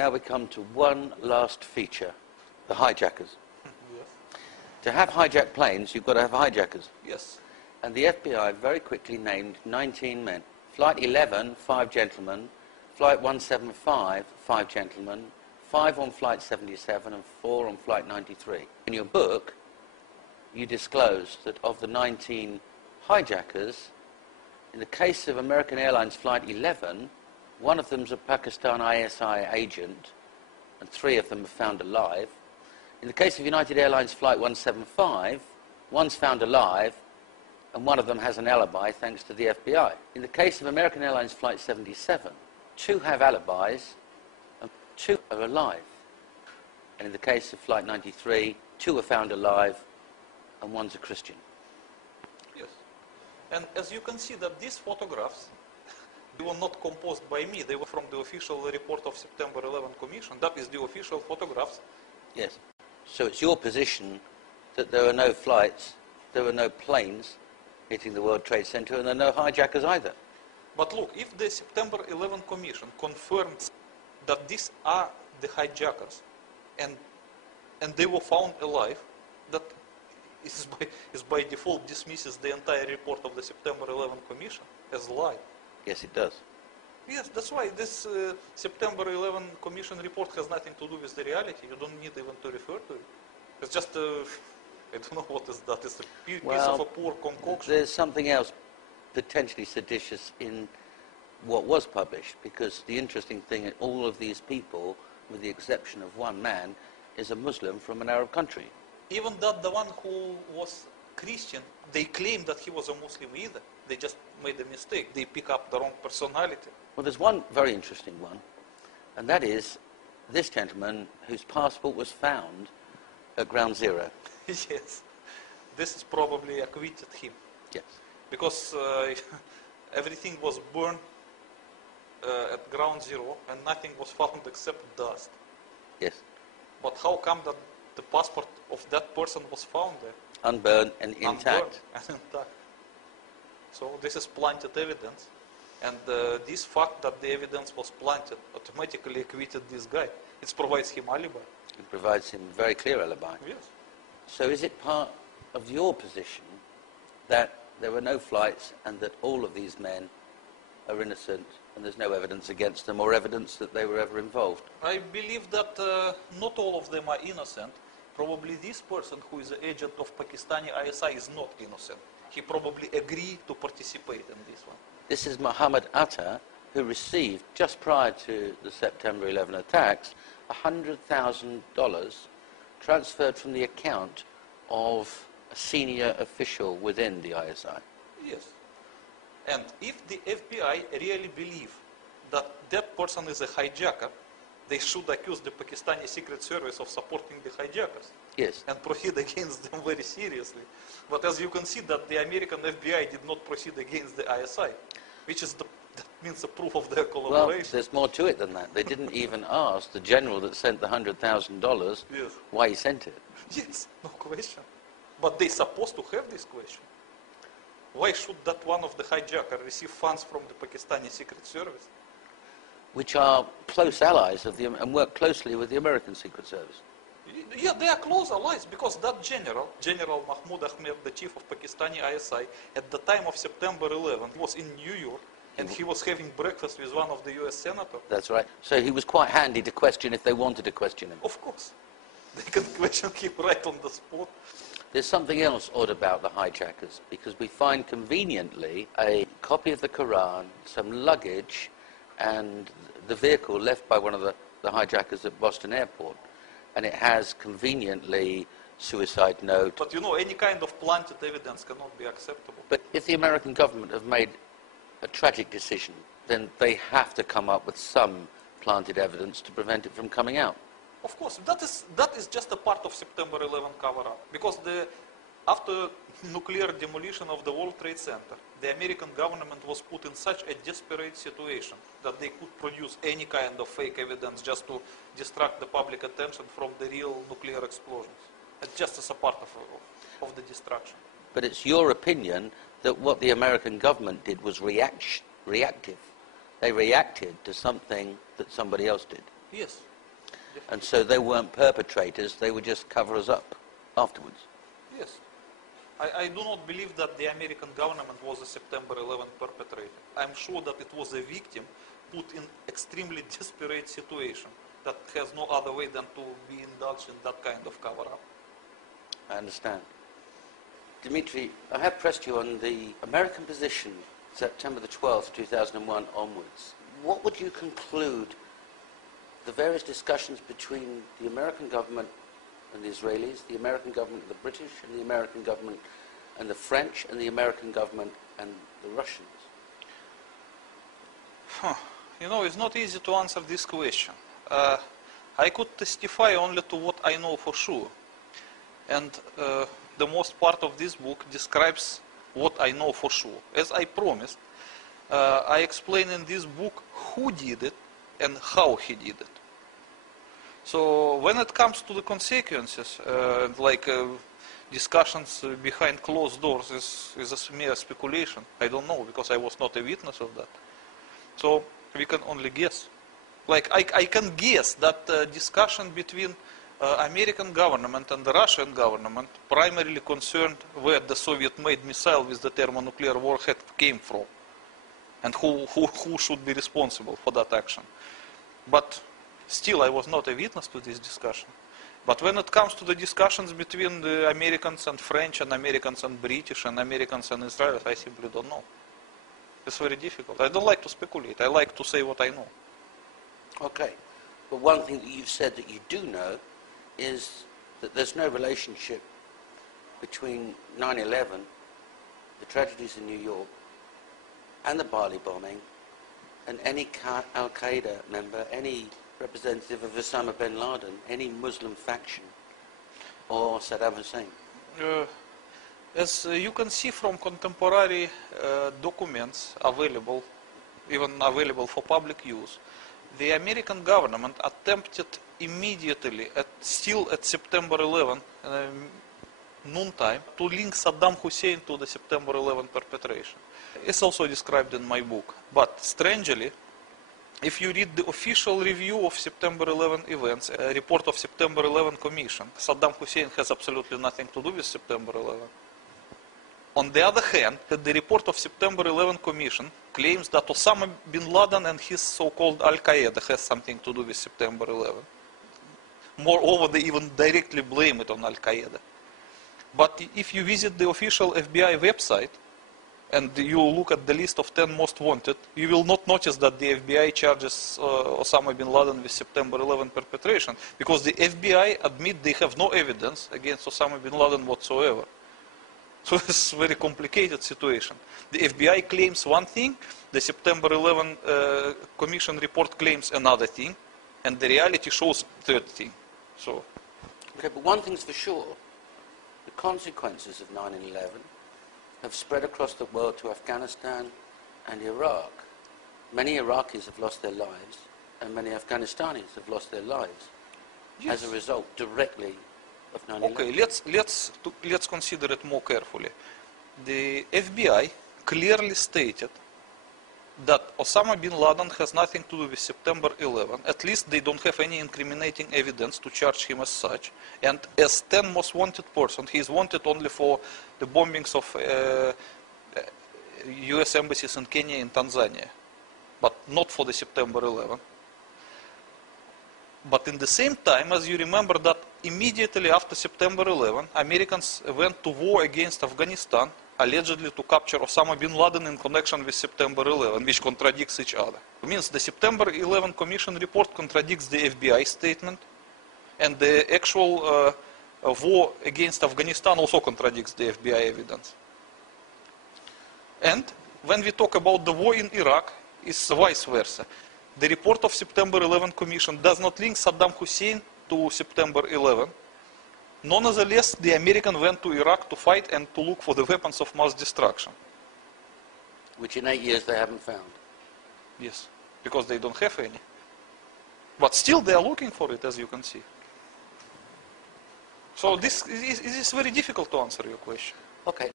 Now we come to one last feature, the hijackers. Yes. To have hijacked planes, you've got to have hijackers. Yes. And the FBI very quickly named 19 men. Flight 11, 5 gentlemen. Flight 175, 5 gentlemen. 5 on Flight 77 and 4 on Flight 93. In your book, you disclose that of the 19 hijackers, in the case of American Airlines Flight 11, one of them's a Pakistan ISI agent, and 3 of them are found alive. In the case of United Airlines Flight 175, one's found alive, and one of them has an alibi thanks to the FBI. In the case of American Airlines Flight 77, 2 have alibis, and 2 are alive. And in the case of Flight 93, 2 are found alive, and one's a Christian. Yes. And as you can see that these photographs, they were not composed by me. They were from the official report of September 11 Commission. That is the official photographs. Yes. So it's your position that there were no flights, there were no planes hitting the World Trade Center, and there are no hijackers either. But look, if the September 11 Commission confirms that these are the hijackers, and they were found alive, that is by default dismisses the entire report of the September 11 Commission as a lie. Yes, it does. Yes, that's why this September 11 Commission report has nothing to do with the reality. You don't need even to refer to it. It's just, I don't know what is that. It's a piece of a poor concoction. There's something else potentially seditious in what was published, because the interesting thing, all of these people, with the exception of one man, is a Muslim from an Arab country. Even that the one who was Christian, they claim that he was a Muslim either. They just made a mistake. They pick up the wrong personality. Well, there's one very interesting one, and that is this gentleman whose passport was found at Ground Zero. Yes. This is probably acquitted him. Yes. Because everything was burned at Ground Zero and nothing was found except dust. Yes. But how come that the passport of that person was found there? Unburned and intact. Unburned and intact. So this is planted evidence, and this fact that the evidence was planted automatically acquitted this guy. It provides him alibi. It provides him a very clear alibi. Yes. So is it part of your position that there were no flights and that all of these men are innocent and there's no evidence against them or evidence that they were ever involved? I believe that not all of them are innocent. Probably this person who is an agent of Pakistani ISI is not innocent. He probably agreed to participate in this one. This is Muhammad Atta, who received, just prior to the September 11 attacks, $100,000 transferred from the account of a senior official within the ISI. Yes. And if the FBI really believe that that person is a hijacker, they should accuse the Pakistani Secret Service of supporting the hijackers. Yes. And proceed against them very seriously. But as you can see that the American FBI did not proceed against the ISI, which is that means a proof of their collaboration. Well, there's more to it than that. They didn't even ask the general that sent the $100,000 yes. why he sent it. Yes, no question. But they're supposed to have this question. Why should that one of the hijackers receive funds from the Pakistani Secret Service? Which are close allies of and work closely with the American Secret Service. Yeah, they are close allies because that General Mahmoud Ahmed, the chief of Pakistani ISI, at the time of September 11, was in New York and he was having breakfast with one of the US senators. That's right. So he was quite handy to question if they wanted to question him. Of course. They can question him right on the spot. There's something else odd about the hijackers, because we find conveniently a copy of the Quran, some luggage, and the vehicle left by one of the hijackers at Boston Airport. And it has conveniently suicide note. But you know, any kind of planted evidence cannot be acceptable. But if the American government have made a tragic decision, then they have to come up with some planted evidence to prevent it from coming out. Of course, that is just a part of September 11 cover-up. Because after nuclear demolition of the World Trade Center, the American government was put in such a desperate situation that they could produce any kind of fake evidence just to distract the public attention from the real nuclear explosions. It's just as a part of the distraction. But it's your opinion that what the American government did was reactive. They reacted to something that somebody else did. Yes. And so they weren't perpetrators, they were just coverers up afterwards. Yes. I do not believe that the American government was a September 11 perpetrator. I'm sure that it was a victim put in extremely desperate situation that has no other way than to be indulged in that kind of cover-up. I understand. Dimitri, I have pressed you on the American position September the 12th, 2001 onwards. What would you conclude the various discussions between the American government and the Israelis, the American government and the British, and the American government and the French, and the American government and the Russians? You know, it's not easy to answer this question. I could testify only to what I know for sure. And the most part of this book describes what I know for sure. As I promised, I explain in this book who did it and how he did it. So when it comes to the consequences, discussions behind closed doors is a mere speculation. I don't know, because I was not a witness of that. So we can only guess. Like I can guess that discussion between American government and the Russian government primarily concerned where the Soviet-made missile with the thermonuclear warhead came from, and who should be responsible for that action. But still, I was not a witness to this discussion. But when it comes to the discussions between the Americans and French, and Americans and British, and Americans and Israelis, I simply don't know. It's very difficult. I don't like to speculate. I like to say what I know. Okay. But one thing that you've said that you do know is that there's no relationship between 9/11, the tragedies in New York, and the Bali bombing, and any Al-Qaeda member, any representative of Osama bin Laden, any Muslim faction, or Saddam Hussein. As you can see from contemporary documents available, even available for public use, the American government attempted immediately, still at September 11 noontime, to link Saddam Hussein to the September 11 perpetration. It's also described in my book. But strangely, if you read the official review of September 11 events, a report of September 11 Commission, Saddam Hussein has absolutely nothing to do with September 11. On the other hand, the report of September 11 Commission claims that Osama bin Laden and his so-called Al-Qaeda has something to do with September 11. Moreover, they even directly blame it on Al-Qaeda. But if you visit the official FBI website, and you look at the list of 10 most wanted, you will not notice that the FBI charges Osama bin Laden with September 11 perpetration, because the FBI admit they have no evidence against Osama bin Laden whatsoever. So it's a very complicated situation. The FBI claims one thing, the September 11 Commission report claims another thing, and the reality shows third thing. So, okay, but one thing's for sure, the consequences of 9/11 have spread across the world to Afghanistan and Iraq. Many Iraqis have lost their lives, and many Afghanistanis have lost their lives as a result directly of 9/11. Okay, let's consider it more carefully. The FBI clearly stated that Osama bin Laden has nothing to do with September 11. At least they don't have any incriminating evidence to charge him as such. And as 10 most wanted person, he is wanted only for the bombings of US embassies in Kenya and Tanzania, but not for the September 11. But in the same time, as you remember that immediately after September 11, Americans went to war against Afghanistan, allegedly to capture Osama bin Laden in connection with September 11, which contradicts each other. It means the September 11 Commission report contradicts the FBI statement, and the actual war against Afghanistan also contradicts the FBI evidence. And when we talk about the war in Iraq, it's vice versa. The report of September 11 Commission does not link Saddam Hussein to September 11. Nonetheless, the Americans went to Iraq to fight and to look for the weapons of mass destruction. Which in 8 years they haven't found. Yes, because they don't have any. But still they are looking for it, as you can see. So this is very difficult to answer your question. Okay.